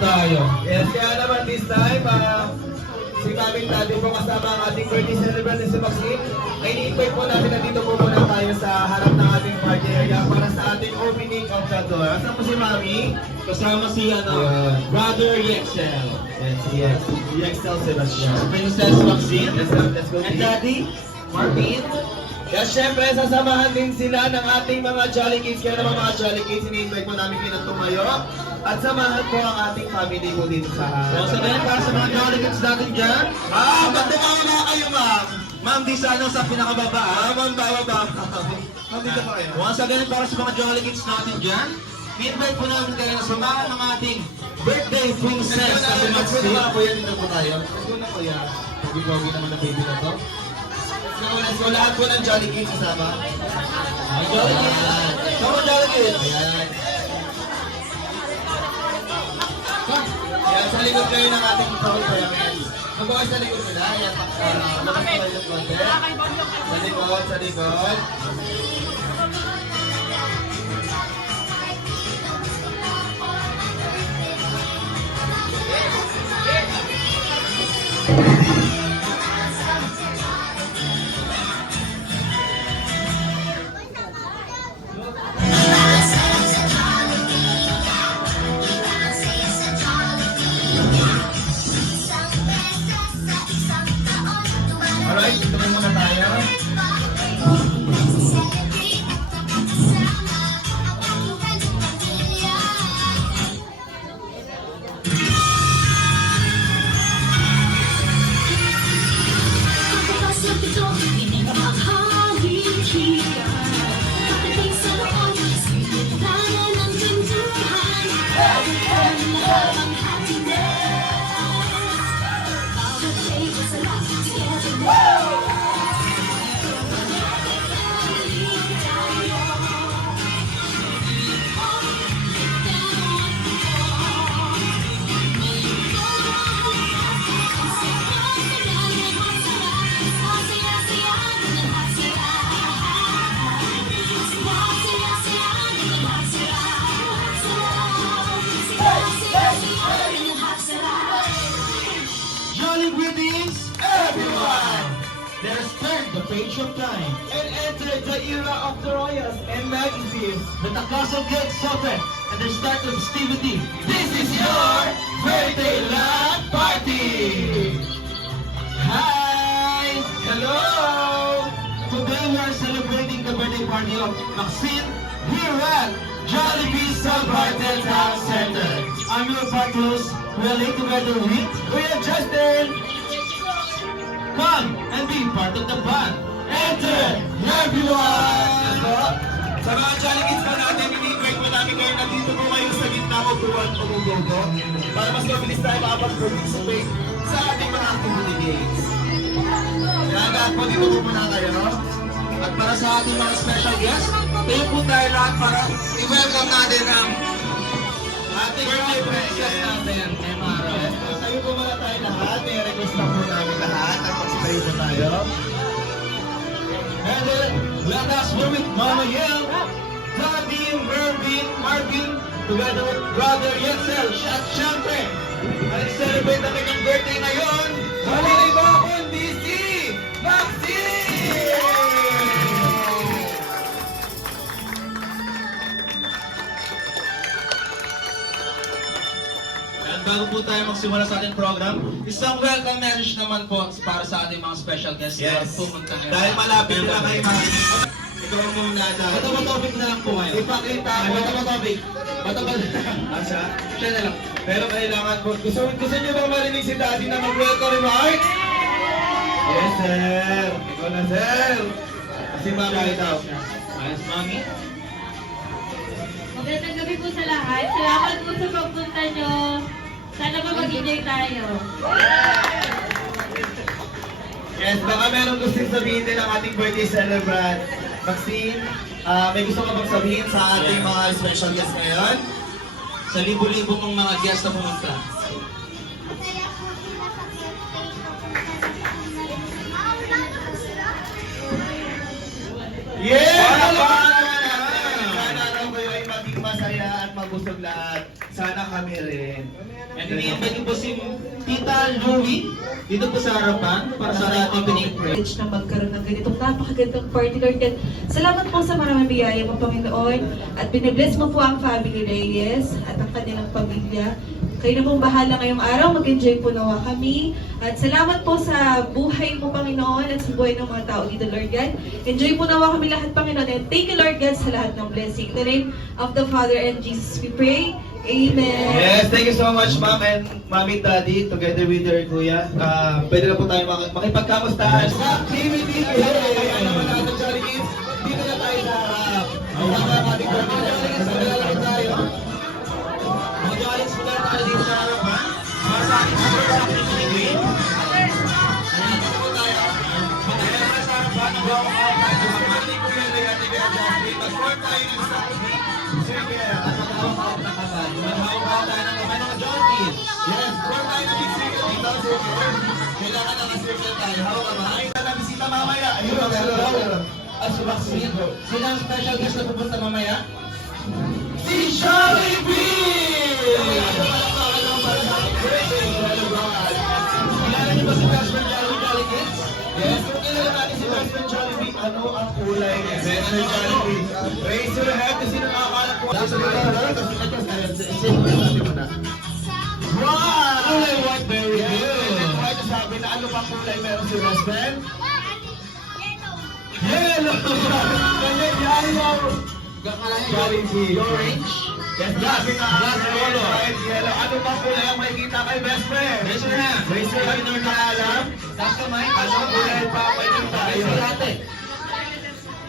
Tayo. Yes, kaya naman this time, si Mami Daddy po kasama ang ating birthday celebrant na si Maxine. Ay ni-invite po natin na dito po muna tayo sa harap ng ating party area para sa ating opening of the door. Asan po si Mami? Kasama si Brother Yexel. Yes, Yexel Sebastian. Princess Maxine. Let's go. And Daddy, Martin. Yes, syempre, sasamahan din sila ng ating mga Jolly Kids. Kaya naman mga Jolly Kids, ini-invite po namin kayo na tumayo. At samahan po ang ating family po dito sa harap. So, then, para sa mga Jolly Kids natin dyan. Ba't tumawa na kayo, ma'am? Ma'am, di sana sa pinakababa. Ma'am, bababa. Ma'am, dito pa kayo. Once again, para sa mga Jolly Kids natin dyan, i-invite po namin kayo na samahan ng ating birthday princess. Kasi Maxine. Dito po yan, dito po tayo. Ito na po yan. Pogi-pogi naman na baby na to. So, lahat po ng Jolly Kids kasama. Jolly Kids. Sama Jolly Kids. Ayan. Ayan, sa likod kayo ng ating Paul Pyramids. Mag-uwi sa likod nila. Ayan, sa likod, sa likod. Alright, dito muna tayo. Jolly greetings, everyone! Let us turn the page of time and enter the era of the royals and magazines. Let the castle gates open and the start of festivity. This is your birthday land party! Hi! Hello! Today we are celebrating the birthday party of Maxine here at Jollibee Sub-Bartel Town Center. I'm your partners. We are late together with Kuya Justin. Come and be part of the band. Enter everyone! Sa mga Jolly Kids po natin, ini-invite po namin kayo na dito po kayo sa gitna o buwan o mugogo para mas mabilis tayo makapag-participate sa ating mga activity games. Kaya lahat po dito po muna kayo. At para sa ating mga special guests, tayo po tayo lahat para i-welcome natin ang ating birthday princess natin, Emaro. Tayo po muna tayo lahat. I-request lang po namin lahat. At magsipayo po tayo. And then, let us with Mama Yel, Daddy, Marvin, together with Brother Yexel. At syempre, nag-celebrate ang kanyang birthday ngayon. Wala na iba kundi si Maxine! Bago po tayo magsimula sa ating program, isang welcome message naman po para sa ating mga special guests. Yes. Dahil malapit na kayo ikaw muna dahil. Bato-topic na lang po ngayon. Ipakita ko. Bato-topic. Siya na lang. Pero kailangan po. Gusto niyo ba marinig si Daddy na mag-welcome remarks? Yes, sir. Ikaw na, sir. Kasi Mami daw. Ayos, Mami. Magandang gabi po sa lahat. Salamat po sa pagpunta nyo. Sana pa mag-enjoy tayo. Yes, baka meron gusto sabihin din ang ating birthday celebrant. Maxine, may gusto ka bang sabihin sa ating mga special guests ngayon? Sa libo-libo mong mga guests na pumunta. Masaya po sila sa birthday ko. kayong lahat. Sana kami rin. And ini-invite ko po si Tita Louie dito po sa harapan para sa ating opening prayer. Na magkaroon ng ganitong napakagandang party, Lord God. Salamat po sa maraming biyaya mo, Panginoon. At binabless mo po ang family Reyes at ang kanilang pamilya. Kayo na pong bahala ngayong araw. Mag-enjoy po nawa kami. At salamat po sa buhay mo, Panginoon, at sa buhay ng mga tao dito, Lord God. Enjoy po nawa kami lahat, Panginoon. And thank you, Lord God, sa lahat ng blessing. In the name of the Father and Jesus, we pray. Amen. Yes, thank you so much, Ma'am and Mami Daddy, together with your Kuya. Pwede na po tayo makipagkamustahan sa activity. Kaya naman natin, Jolly Kids, dito na tayo sa harap. Kasama ang ating pamilya. Maglalaro tayo. Mga Jollies, mula tayo dito sa harapan para sa ating activity. Ayan, dito po tayo. Ayan, mula sa harapan, nag-walk-out tayo sa family ko yan, at i-adjust. Mag-form tayo ng sabi. Sige, at mag-walk-out na kamay. Mag-walk-out tayo ng kamay ng Jollies. Yes, form tayo ng big circle dito. Kailangan na mag-circle tayo. Hawak ka ba? Ay, na bisita mamaya. Ayun, meron. At sumaksin. Sino ang special guest na pupunta mamaya? Si Jollibee! Kilala niyo ba si Best Friend Jolly Kids? Yes, kung kilala natin si Best Friend Jollibee, ano ang kulay ni Best Friend Jollibee? Raise your hand kung sino nakakalat po. Wow! Kulay white, very Yes, good. white, sabi na ano pang kulay meron si Best Friend? Yellow. Yellow! Yellow! Jollibee. Orange? Yes, sabi na Glass color. white, yellow. Ano pang kulay ang makikita kay Best Friend? Raise your hand. Raise your hand or nakaalam? Taas kamay. Ano kulay pa pwede tayo? Raise your ate.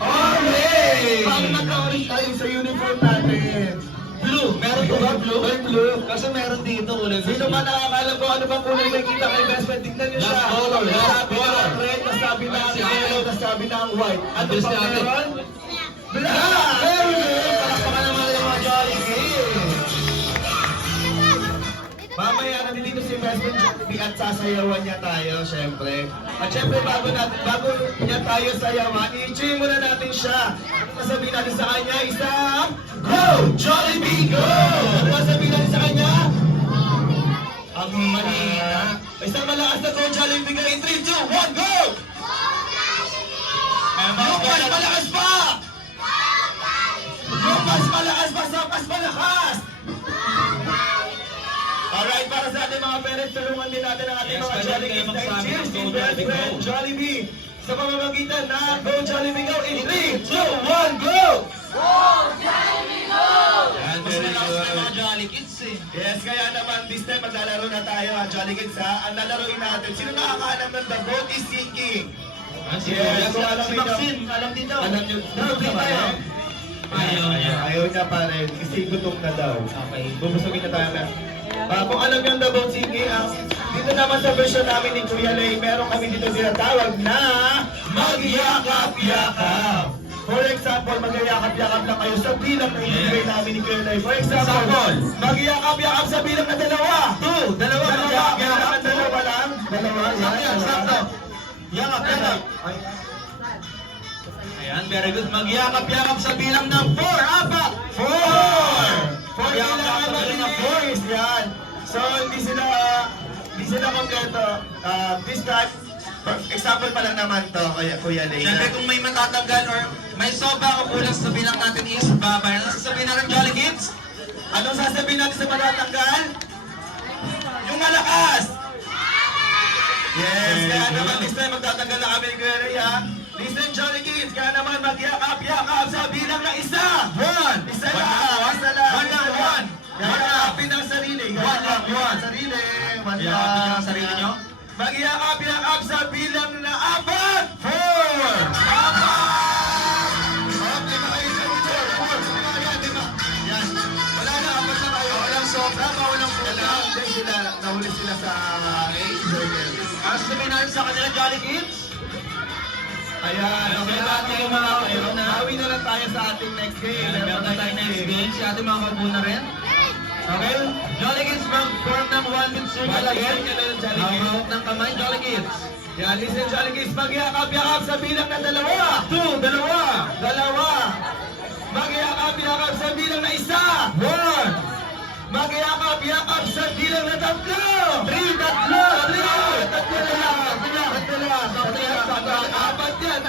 Orange! Ang naka-orange tayo sa uniform natin. Blue. Meron po ba blue? May blue. Kasi meron dito kulay. Sino man nakakalam kung ano bang kulay makikita kay Best Friend? Tignan niyo siya. Glass color, glass Sabi na color. ang red, nasabi na ang yellow, nasabi na ang white. Ano Yes, pa ate. meron? Black! Very good! Palakpakan naman ng mga Jolly Kids. Mamaya nandito si Best Friend Jollibee at sasayawan niya tayo, syempre. At syempre, bago niya tayo sayawan, i-cheer muna natin siya. Ano sasabihin natin sa kanya? Isang Go! Jollibee, go! Ano sasabihin natin sa kanya? Ang mahina. Isang malakas na Go Jollibee, go! In 3, 2, 1, go! Mas malakas pa! Mas malakas pa sa mas malakas! Alright, para sa ating mga parents, tulungan din natin ang ating Yes, mga pwede Jolly kayo Kids. magsabi Cheers ng to Go Best Jollibee, Friend go. Jollibee sa pamamagitan na Go Jollibee Go in 3, 2, 1, go! Yan, Mas very malakas na good. mga Jolly Kids eh. Yes, kaya naman this time maglalaro na tayo ha, Jolly Kids ha. Ang lalaroin natin, sino nakakaanam ng The Boat is Sinking? Si Yes, so alam si niyo- Maxine, alam dito. Alam nyo, Dito tayo. Ayaw niya pa rin, kasi gutom na daw. Okay. Bubusugin na tayo na. Kung alam niyo ang The Boat Singing, dito naman sa version namin ni Kuya Lay, meron kami dito tinatawag na Magyakap-Yakap. For example, magyakap-yakap lang kayo sa bilang na ibigay namin ni Kuya Lay. For example, magyakap-yakap sa bilang na dalawa. Dalawa, magyakap-yakap ng dalawa lang. Dalawa, yan. Sakto. Yakap, yakap. Ay, Ayan, very good. Magyakap-yakap sa bilang ng 4. Apat. 4! Magyakap Kailangan sa natin bilang ng ng 4 is yan. So, hindi sila kompleto. This time, for example pa lang naman to, Kuya Lay. Siyempre kung may matatanggal or may sobra o kulang sa bilang natin is babay. Ano sasabihin natin, Jolly Kids? Anong sasabihin natin sa matatanggal? Yung malakas! Yes, kaya naman this time magtatanggal na kami ni Kuya Lay ha. Listen, Jolly Kids, kaya naman magyakap-yakap sa bilang na isa! 1! Isa lang! Isa lang! 1 lang, 1! Yakapin ang sarili. One lang, one. Sarili. One Yakapin lang. niyo ang sarili niyo? Magyakap-yakap sa bilang na 4! 4! Okay, mga isa-isa. 4. Sino nga yan, di ba? Yan. Wala na, 4 na kayo. Walang sobra, walang kulang. Hindi sila, nahuli sila sa burger. Ano sasabihin natin sa kanila, Jolly Kids? Ayan, okay na natin yung mga kayo. Hawi na lang tayo sa ating next game. Meron na tayo next game. Si ate mga kabuna rin. Okay? Jolly Kids, mag-form ng 1 with circle again. Hawak ng kamay, Jolly Kids. Yan, listen, Jolly Kids, magyakap-yakap sa bilang na 2. 2, dalawa. 2. Magyakap-yakap sa bilang na 1. 1. Magyakap-yakap sa bilang na tatlo! 3, tatlo! 3! Tatlo na lang! Tatlo lang! Apat yan!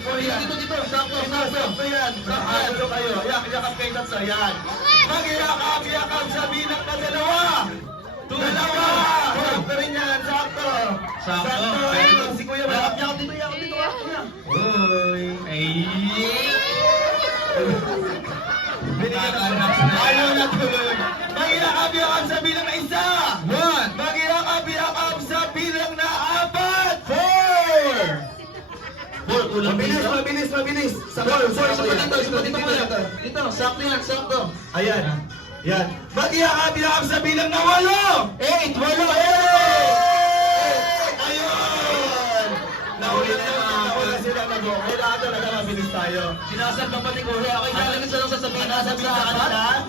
Four yan! Dito! Sakto yan! Sakto kayo! Yakap kayo tatlo! Yan! Magyakap-yakap sa bilang na dalawa! Dalawa! Sakto rin yan! Sakto! Sakto. Ito, si Kuya, yakap dito! Uy! Ayaw na tuloy. Magyakap-yakap sa bilang na isa. 1. Magyakap-yakap sa bilang na 4. 4. Mabilis. Dito, sakto yan, sakto. Ayan. Yan. Magyakap-yakap sa bilang na 8. 8. Ayun. Nahuli sila mag-go. Kailangan talaga mabilis tayo. Sinasal pa pati ko. Okay, galing sa lang sasabihin na sa kanila.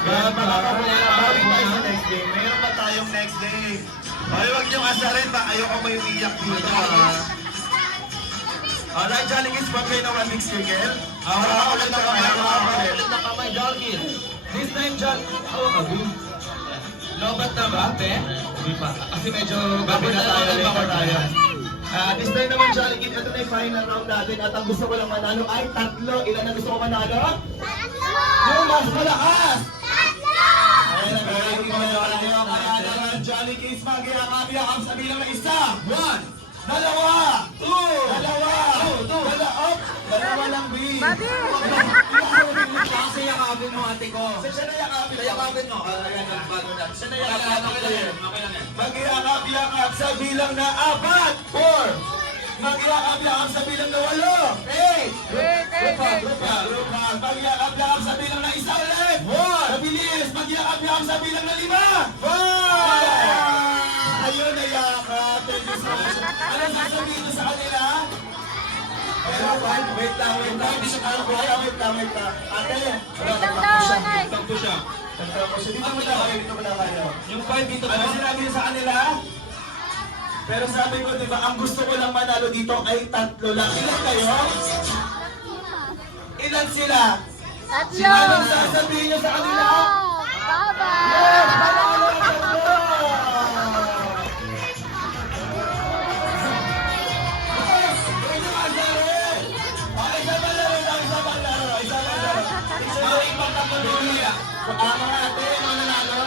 Bawi tayo sa next day. Mayroon pa tayong next day. Ay, huwag niyong asarin ba? Ayoko may umiyak dito. Alright, Jolly Kids, pag kayo naman mix girl. Ulit na kamay, Jolkins. This time, John. Lobat na ba, te? Hindi pa. Kasi medyo gabi na tayo. Late tayo. This time naman, Jolly Kids, ito na yung final round natin. At ang gusto ko lang manalo ay 3. Ilan ang gusto ko manalo? Yung mas malakas! Ayan na, very good. Kaya naman, Jolly Kids, magyakap-yakap sa bilang na 1. 2. Dalawa lang, B. Kasi yakapin mo, ate ko. Siya na yakapin. Yakapin mo. Ayan, bago na. Siya na Okay yakapin. lang yan. Magyakap-yakap sa bilang na 4. 4. Magyakap-yakap sa bilang na 8. Grupa. Magyakap-yakap sa bilang na 1 ulit. 1. Mabilis. Magyakap-yakap sa bilang na 5. 5. Ayun, nayakap. Thank you so much. Ano sasabihin mo sa kanila? Wait lang. Hindi siya kaya. Wait lang. Ate. Takbo siya. Dito mo lang kayo. Yung 5 dito Ano sinabi niyo sa kanila? Pero sabi ko, di ba, ang gusto ko lang manalo dito ay 3 lang. Ilan kayo? Ilan sila? Anong sasabihin niyo sa kanila? Yes! Manalo ang 3! Huwag niyo asarin! Okay, isa pang laro. Mga ate, mga nanalo.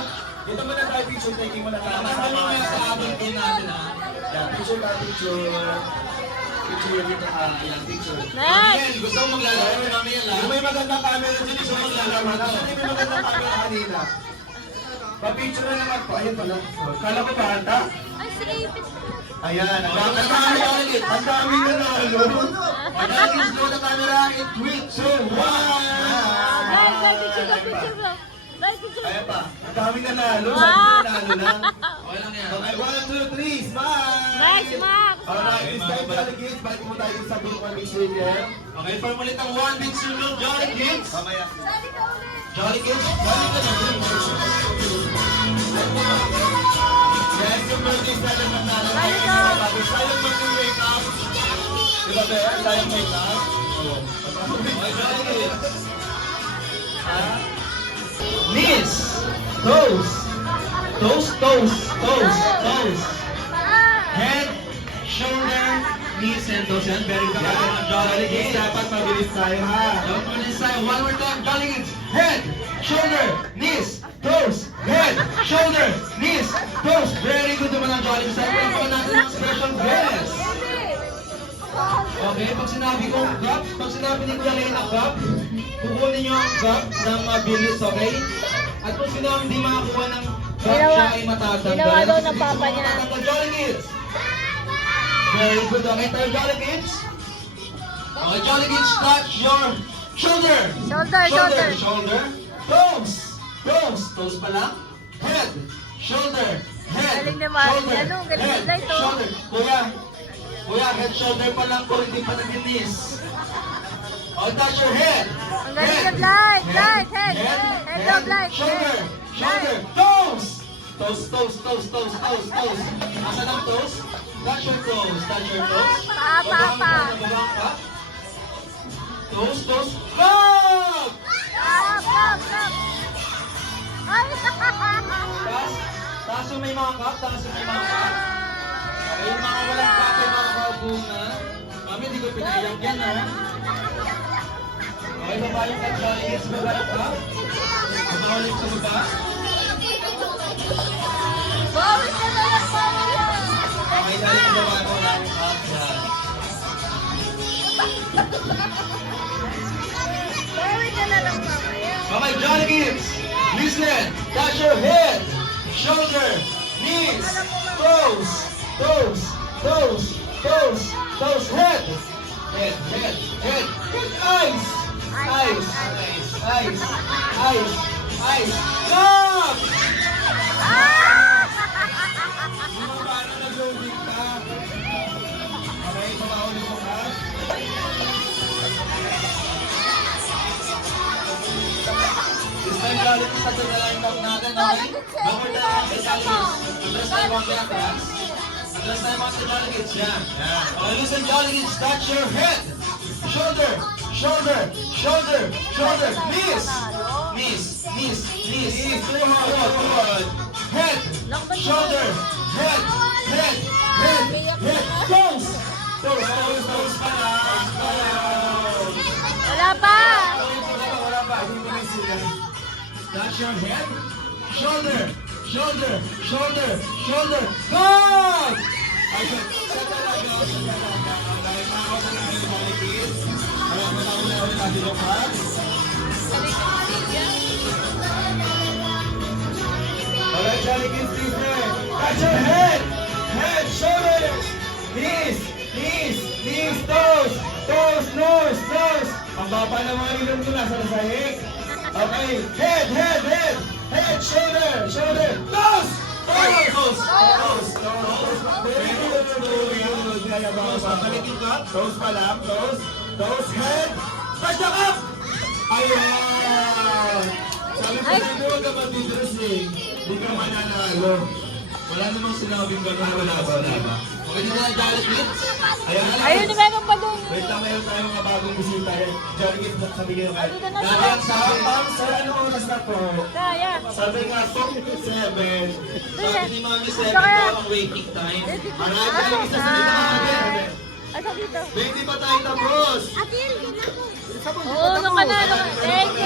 Dito muna tayo, picture taking muna tayo. Kasama mo yan sa abang din natin, ha? Yeah, picture. Picture dito. Picture. Miguel, gusto mo maglalaro namin yan, ha? Kung may magandang camera dyan, gusto mo maglalaro. Kasi may magandang camera kanina. Pa-picture na naman po. Ayun pala. Kala ko pa, anta? Ayan, ang dami nanalo. Jolkins, blow the camera in 3, 2, 1. Ayan pa, ang dami nanalo. Sabi nanalo lang. Okay lang yan. Okay, 1, 2, 3, smile! Nice, Max! Alright, this time, Jolly Kids, balik mo tayo sa group one mixture here. Okay, form ulit ang 1 big circle, Jolly Kids. Mamaya. Jolly Kids, Yes, yung birthday silent ng nanalo. Silent mag-wake up. Diba ba yan? Silent wake up? Okay, Jolly Kids. Knees, toes, Head, shoulder, knees, and toes. Yan, very good. Jolly Kids. Dapat mabilis tayo ha. Don't put this side. One more time, Jolly Kids. Head, shoulder, knees, toes. Head, shoulder, knees, toes. Very good naman ang Jolly Kids. Siyempre po natin ang special guest. Okay, pag sinabi kong cup, pag sinabi ni Kuya Lena cup, kukunin niyo ang cup ng bilis, okay? At kung sino ang di makakuha ng cup, siya ay matatanggal. Ginawa daw ng papa niya. Matatanggal, Jolly Kids. Very good. Okay, tayo Jolly Kids. Okay, Jolly Kids, touch your shoulder. Shoulder. Toes pa lang. Head, shoulder, head, Galing ni Mari. shoulder, Ano, galing head, nila ito. shoulder. Kuya, head, shoulder pa lang po, hindi pa naging knees. Oh, touch your head. Ang galing Head, ni Blight. Blight, head, head daw, Blight. shoulder, shoulder, toes. Toes. Asan ang toes? Touch your toes. Pa. Babang ka. Toes, cup! Taas yung may mga cup, taas yung may mga cup. Okay, yung mga walang cup, yung mga kaupo na. Mami, hindi ko pinayak yan, ha? Okay, baba yung cup, Jolly Kids, baba yung cup. Baba ulit sa baba. Okay, dahil yung baba ko lang yung cup, yan. Okay, Jolly Kids, listen, touch your head, shoulder, knees, toes, toes, toes, toes, toes, head, head, head, head, eyes, eyes, eyes, eyes, eyes, stop! Paano nag-loading ka? Okay, pabawal mo ka. This time, Jolly Kids, tatlo na lang yung cup natin, okay? Backward na lang sa Jolly Kids. Atras tayo mga pinatras. Atras tayo mga sa Jolly Kids, yan. Okay, listen, Jolly Kids, touch your head. Shoulder, shoulder, shoulder, shoulder. Knees, knees, knees, knees. Good, good. Head, shoulder, head, head, head, head. Toes, toes, toes, toes. Wala pa! Wala pa, hindi mo na sila. Touch your head, shoulder, shoulder, shoulder, shoulder. Good! Ay, sa talaga, sa talaga. Dahil makakasa na yung Jolly Kids. Kaya matawin na ulit natin yung cups. Alright, Jolly Kids, listen. Touch your head, head, shoulders, knees, knees, knees, toes, toes, nose, nose. Ang baba ng mga ilong ko nasa sahig. Okay, head, head, head, head, shoulder, shoulder, toes, toes, toes, toes, toes. Very good, very good. Kaya ba ako babalik yung cup? Toes pa lang, toes, toes, head, touch the cup! Ayan! Sabi ko na ito, huwag ka matidress eh. Hindi ka mananalo. Wala namang sinabing gano'n wala ba? Okay na na, Jolly Kids. Ayun na meron pa dun. Wait lang, mayroon tayong mga bagong bisita. Jolly Kids, sabi kayo kayo. Dito na Dahil ang sabi, ma'am, sir, anong oras na po? Kaya. Sabi nga, 7. Sabi ni Mami 7 Ito kaya. po ang waiting time. Alright, Jolly Kids, sasabihin na natin. Asa dito? Baby, pa tayo tapos? Atil, yun ako. Oo, nung ka na. Thank you.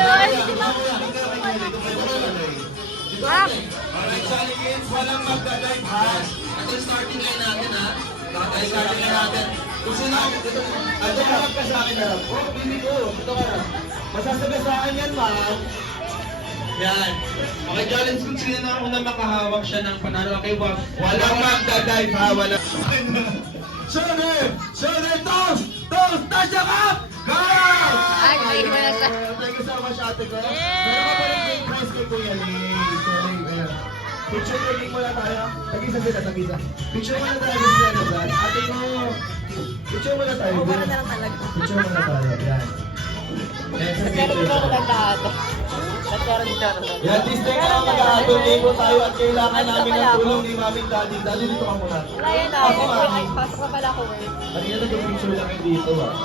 Alright, Jolly Kids, walang magdadive ha. Ito yung starting line natin ha. Ito yung starting line natin. Kung sino ako, ito, ito harap ka sa akin harap. Oh, bili ko. Ito harap. Masasabi sa akin yan, ma'am. Yan. Okay, Jolly Kids, kung sino na unang makahawak siya ng panalo. Okay, walang magdadive ha. Walang... Shoulder! Shoulder! Toes! Toes! Touch the cup! Go! Ay, wala sa... Thank you so much, ate ko. Meron ka pa rin big prize kay Kuya Lee. Sorry, ayan. Picture taking muna tayo. Tag-isa sila, tag-isa. Picture muna tayo sila na dyan. Ate mo. Picture muna tayo. Para na lang talaga. Picture muna tayo. Yan. Yan, sa picture tayo. Yan, this time na mag-aabot tayo at kailangan namin ng tulong ni Mami Daddy. Daddy, dito ka muna. Wala yan na. Ako, Mami. Pasok pa pala ako eh. Kanina nag-picture lang yun dito ah.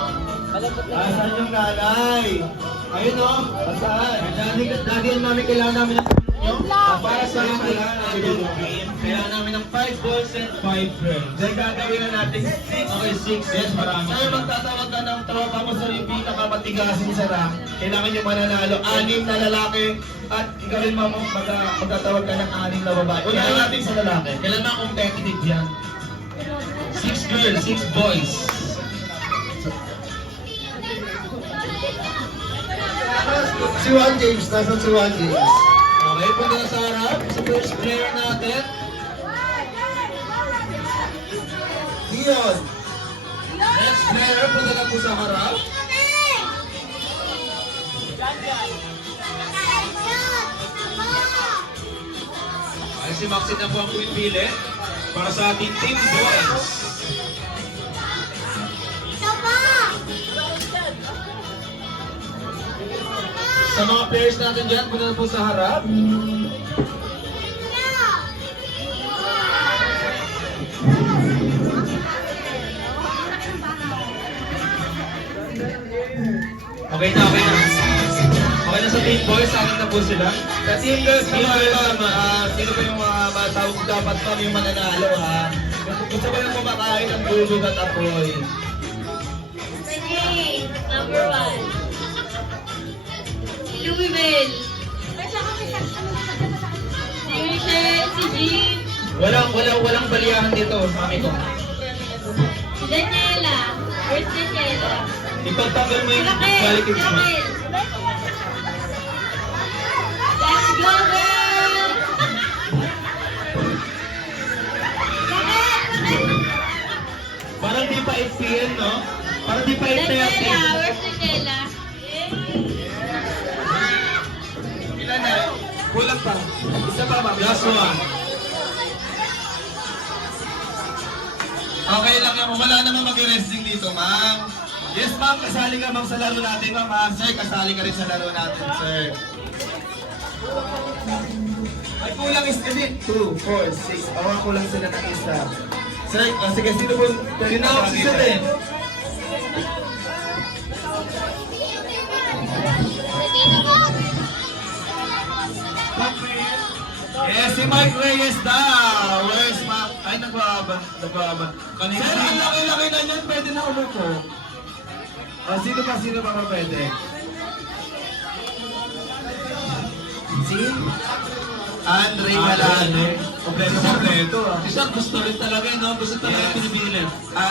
Asan yung nanay? Ayun o. Asan? Daddy and Mami, kailangan namin ng tulong nyo. Para sa akin, kailangan namin ng game. Kailangan namin ng 5 balls and 5 girls. Then gagawin na natin 6. Okay, 6. Yes, marami. Sa'yo magtatawag ka ng tropa mo sa yung pinakamatigasin sa rank. Kailangan nyo mananalo. 6 na lalaki at gawin mo magtatawag ka ng 6 na babae. Unahin natin sa lalaki. Kailangan competitive yan. 6 girls, 6 boys. Si Juan James, nasa si Juan James. Okay, punta na sa harap. Sa first player natin. Dion. Next player, punta na po sa harap. Ay, si Maxine na po ang pumipili para sa ating team boys. Sa mga players natin dyan, punta na po sa harap. Okay na, okay na. Okay na sa Team Boys, anim na po sila. Sa Team Girls Team naman, Girls naman. sino ba yung mga matawag dapat pa yung mananalo ha? Gusto ba yung kumakain ng bulog at apoy? Sige, number 1. Si Louisville. Si Michelle, si Jean. Walang baliyahan dito, mami ko. Si Daniela. Where's Daniela? Ipagtagal mo Si yung Raquel. quality Si mo. Raquel. Let's go, girl! Parang di pa FPN, no? Parang di pa Daniela, FPN. where's Daniela? Ilan na? Kulang pa. Isa pa, mami. Last one. Okay lang yan. Wala naman mag-resting dito, ma'am. Yes, ma'am. Kasali ka, ma'am, sa laro natin, ma'am. Ah, sir, kasali ka rin sa laro natin, sir. Ay, kulang is edit. 2, 4, 6. Awa ko lang sila ng isa. Sir, sige, sino po? Tinawag si Sir eh. Yes, si Mike Reyes daw. Where's Ma'am? Ay, nagbaban. Kanina. Sir, ang laki-laki na niyan. Pwede na umupo. Sino pa ba pwede? Si? Andre Malano. Kompleto ah. Si Sir, gusto rin talaga, no? Gusto talaga pinipilit.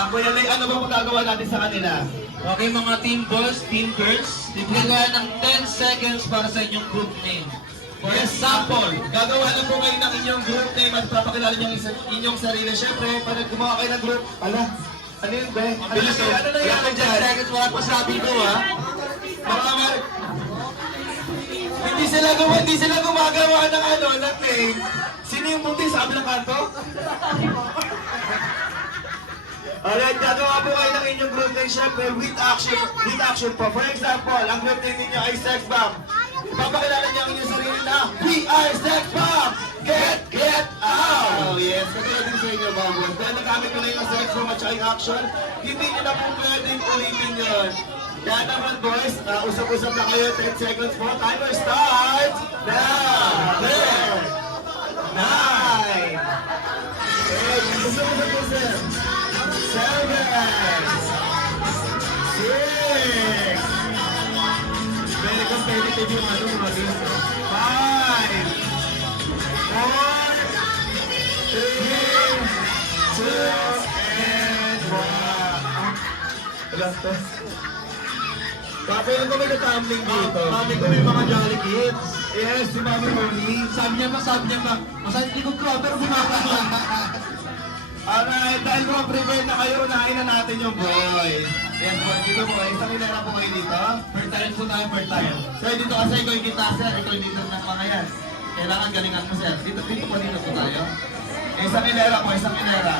Kuya Lay, ano ba magagawa natin sa kanila? Okay, mga team boys, team girls, bibigyan kayo ng 10 seconds para sa inyong group name. For example, gagawa na po kayo ng inyong group name at papakilala niyo inyong sarili. Siyempre, pag gumawa kayo ng group, Ano yun, be? bilis oh. Ano nangyari Wala dyan? 10 seconds, wala pa sabi ko ha. Hindi sila gumagawa ng ng name. Sino yung munti sabi ng kanto? Alright, gagawa po kayo ng inyong group name, syempre, with action po. For example, ang group name ninyo ay Sex Bomb. Ipapakilala niyo ang inyong sarili na, We are Sex Bomb! Get out! Oh yes, katulad din sa inyo, Bamboo. Kaya nagamit ko na yung Sex Bomb at saka yung action, hindi niyo na po pwedeng ulitin yun. Kaya naman boys, usap-usap na kayo, 10 seconds po. Timer starts now! 10, 9, 8, usap-usap po, sir. 7, 6, very competitive yung mga game. 5, 4, 3, 2, and 1. Wala to. Papo yung may katambling dito. Mami ko may mga Jolly Kids. Yes, si Mami Moni. Sabi niya ba? Masakit likod ko pero bumaba. Alright, dahil mga prepared na kayo, unahin na natin yung boys. Yes, boys, dito po kayo. Isang ilera po kayo dito. Per time po tayo, per time. Sir, dito kasi ikaw yung kita, sir. Ikaw yung leader ng mga yan. Kailangan galingan mo, sir. Dito po tayo. Isang ilera po, isang ilera.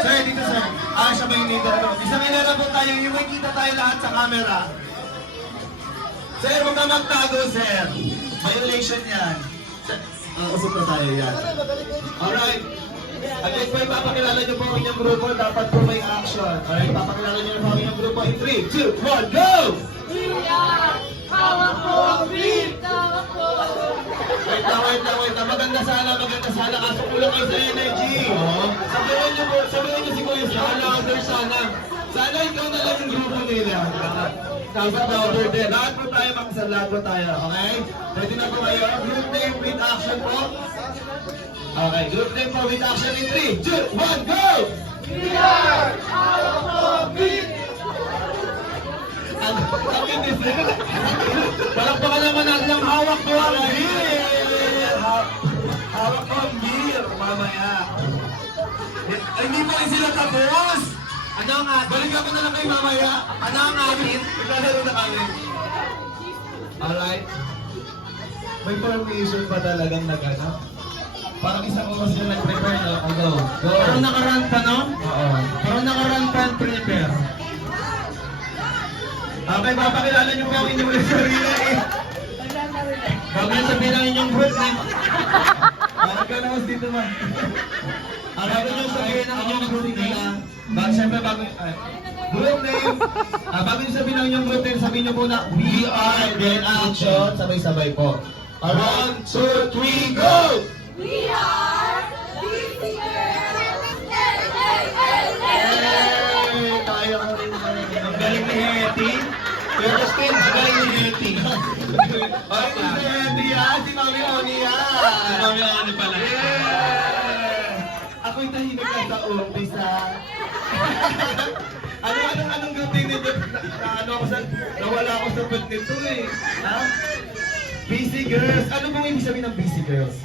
Sir, dito, sir. Siya ba yung leader? Isang ilera po tayo. Yung may kita tayo lahat sa camera. Sir, huwag na magtago, sir. Violation yan. Sir, usap na tayo yan. Alright. Again po, ipapakilala niyo po ang inyong grupo. Dapat po may action. Alright, ipapakilala niyo po ang inyong grupo in 3, 2, 1, go! Wait na. Maganda sana. Kaso kulang kayo sa energy. Sabihin niyo si Kuya sana. Sana ikaw na lang yung grupo nila. Dapat na order din. Lahat po tayo, makasal lahat po tayo. Okay? Ready na po kayo? Group name with action po. Okay, group name po with action in 3, 2, 1, go! Ang hindi sir. Palakpakan naman natin ang hawak ko ang beer. Hawak ko ang beer. Mamaya. Hindi pa rin sila tapos. Ano ang atin? Balikan ko na lang kayo mamaya. Ano ang atin? Maglalaro na kami. Alright. May formation pa talagang nagana. Parang isang oras na nag-prepare na. Go. Parang nakarun pa, no? Oo. Parang nakarun pa ang prepare. Okay, papakilala niyo po ang inyong sarili eh. Bago na sabihin ang inyong group name. Parang ka naman dito man. Bago nyo sabihin ang inyong group name. Siyempre, group name. Bago nyo sabihin ang inyong group name, sabihin nyo muna, we are, then action. Sabay-sabay po. 1, 2, 3, go! We are BC Girls! Yay! Tayo ko rin. Ang galing ni Hetty. Pero Justin, ang galing ni Hetty. Ay, si Hetty yan. Si Mami Oni yan. Si Mami Oni pala. Yeah! Ako'y tahimik lang sa umpisa. Anong group name nito? Nawala ako sa pag nito eh. Ha? BC Girls. Ano bang ibig sabihin ng BC Girls?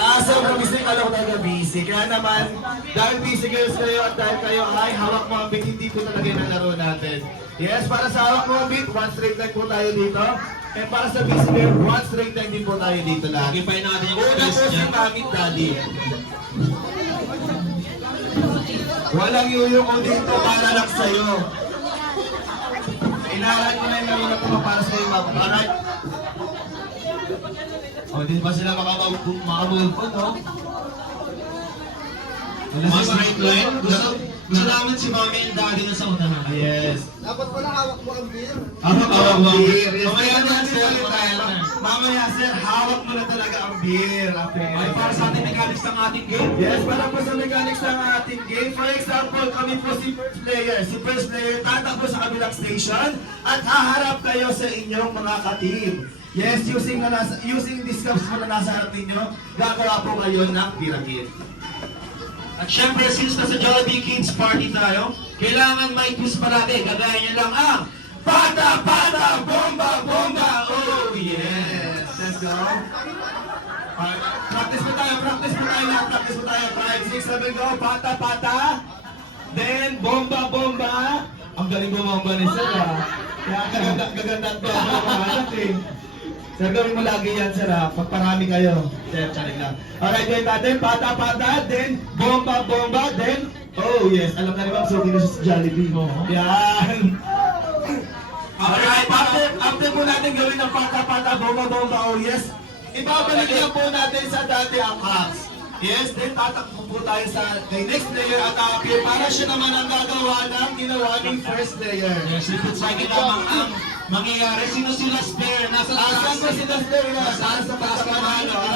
Sobrang busy, alam ko talaga busy. Kaya naman, dahil busy girls kayo at dahil kayo ay hawak mo ang beat, hindi po talaga yung laro natin. Yes, para sa hawak mo ang beat, 1 straight line po tayo dito. And para sa busy girl, 1 straight line din po tayo dito lahat. Lagay natin yung Una space po si niya. Mami Daddy. Walang yuyo ko dito para lang sa'yo. Inalan mo na yung laro na po para sa'yo, Mami. Alright? O, di ba sila makamove po, no? Mga straight line. Gusto namin si Mami and Daddy na sa unahan. Yes. Dapat pala hawak mo ang beer. Hawak ang beer. Yes. Mamaya na, sir. Mamaya na. Mamaya, sir, hawak mo na talaga ang beer. Ay, para sa ating mechanics ng ating game. Yes, para po sa mechanics ng ating game. For example, kami po si first player. Si first player, tatakbo sa kabilang station at haharap kayo sa inyong mga ka-team. Yes, using these cups mo na nasa harap ninyo, gagawa po kayo ng pyramid. At syempre, since nasa Jollibee Kids Party tayo, kailangan may twist palagi. Gagaya niyo lang ang Pata, pata, bomba, bomba, oh yes! Let's go! Practice po tayo lahat. Practice po tayo. 5, 6, 7, go! Pata, pata! Then, bomba, bomba! Ang galing bumomba ni Sir, ha? Kaya gaganda at bomba ang mga anak, eh. Sir, gawin mo lagi yan, Sir, ha? Pagparami kayo. Sir, charing lang. Alright, then natin, pata, pata, then, bomba, bomba, then, oh yes! Alam na rin ba, so kino sa Jollibee. Yan! Alright, after po natin gawin ng pata-pata, bomba-bomba, oh yes, ibabalik lang po natin sa dati ang hacks. Yes, then tatakbo po tayo sa kay next player at appear para siya naman ang gagawa ng ginawa ng first player. Yes, if it's like lamang ang mangyayari. Sino sila spare? Nasa Asan taas. po si Duster? Asan sa taas ka malo?